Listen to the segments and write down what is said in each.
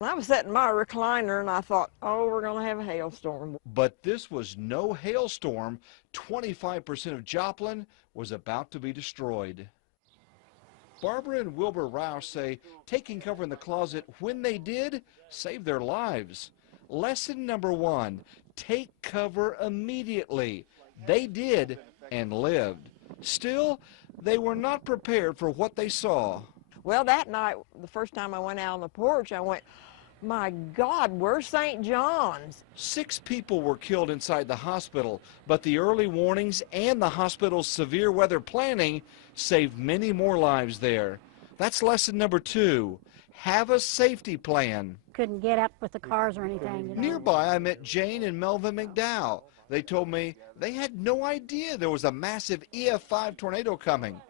I was sitting in my recliner and I thought, oh, we're going to have a hailstorm. But this was no hailstorm. 25% of Joplin was about to be destroyed. Barbara and Wilbur Rouse say taking cover in the closet when they did saved their lives. Lesson number 1, take cover immediately. They did and lived. Still, they were not prepared for what they saw. Well, that night, the first time I went out on the porch, I went, my God, where's St. John's? 6 people were killed inside the hospital, but the early warnings and the hospital's severe weather planning saved many more lives there. That's lesson number 2. Have a safety plan. Couldn't get up with the cars or anything. Nearby, I met Jane and Melvin McDowell. They told me they had no idea there was a massive EF5 tornado coming.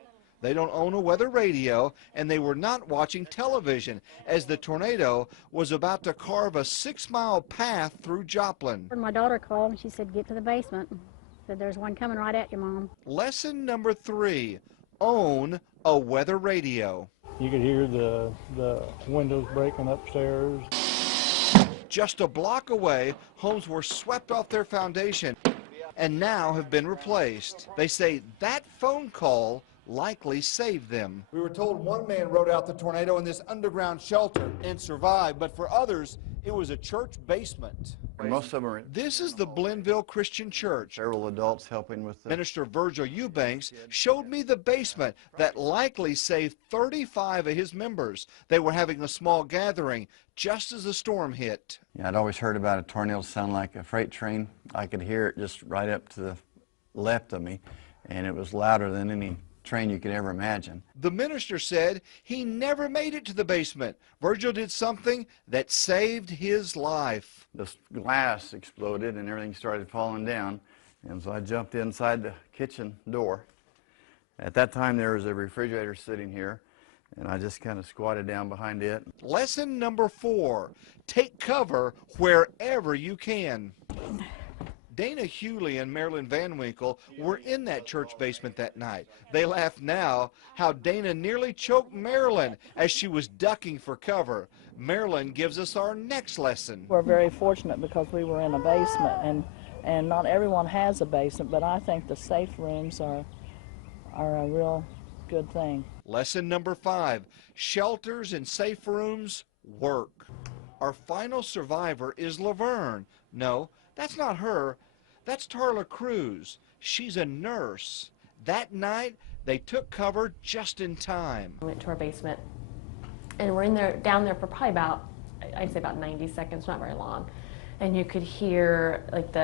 They don't own a weather radio, and they were not watching television as the tornado was about to carve a 6-mile path through Joplin. My daughter called and she said, get to the basement. Said, there's one coming right at you, Mom. Lesson number 3, own a weather radio. You could hear the windows breaking upstairs. Just a block away, homes were swept off their foundation and now have been replaced. They say that phone call likely saved them. We were told one man rode out the tornado in this underground shelter and survived, but for others, it was a church basement. Most of them are. This is the Blenville Christian Church. Several adults helping with the Minister Virgil Eubanks showed me the basement that likely saved 35 of his members. They were having a small gathering just as the storm hit. Yeah, I'd always heard about a tornado sound like a freight train. I could hear it just right up to the left of me, and it was louder than any train you could ever imagine. The minister said he never made it to the basement. Virgil did something that saved his life. The glass exploded and everything started falling down, and so I jumped inside the kitchen door. At that time there was a refrigerator sitting here, and I just kind of squatted down behind it. Lesson number 4, take cover wherever you can. Dana Hewley and Marilyn Van Winkle were in that church basement that night. They laugh now how Dana nearly choked Marilyn as she was ducking for cover. Marilyn gives us our next lesson. We're very fortunate because we were in a basement, and not everyone has a basement, but I think the safe rooms are a real good thing. Lesson number 5, shelters and safe rooms work. Our final survivor is Laverne. No, that's not her. That's Tarla Cruz. She's a nurse. That night, they took cover just in time. We went to our basement, and we're in there, down there for probably about, I'd say about 90 seconds, not very long. And you could hear like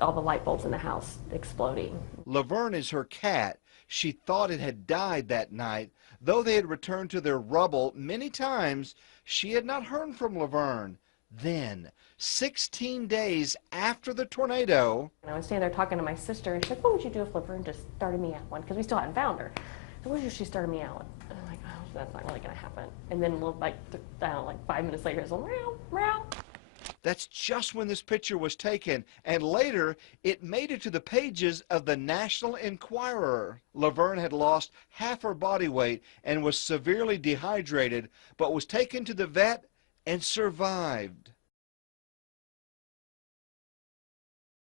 all the light bulbs in the house exploding. Laverne is her cat. She thought it had died that night. Though they had returned to their rubble many times, she had not heard from Laverne. Then, 16 days after the tornado, and I was standing there talking to my sister, and she said, what would you do if Laverne just started me out one? Because we still hadn't found her. And what would you if she started me out? And I'm like, oh, that's not really going to happen. And then like 5 minutes later, it's like, meow, meow. That's just when this picture was taken, and later it made it to the pages of the National Enquirer. Laverne had lost half her body weight and was severely dehydrated, but was taken to the vet and survived.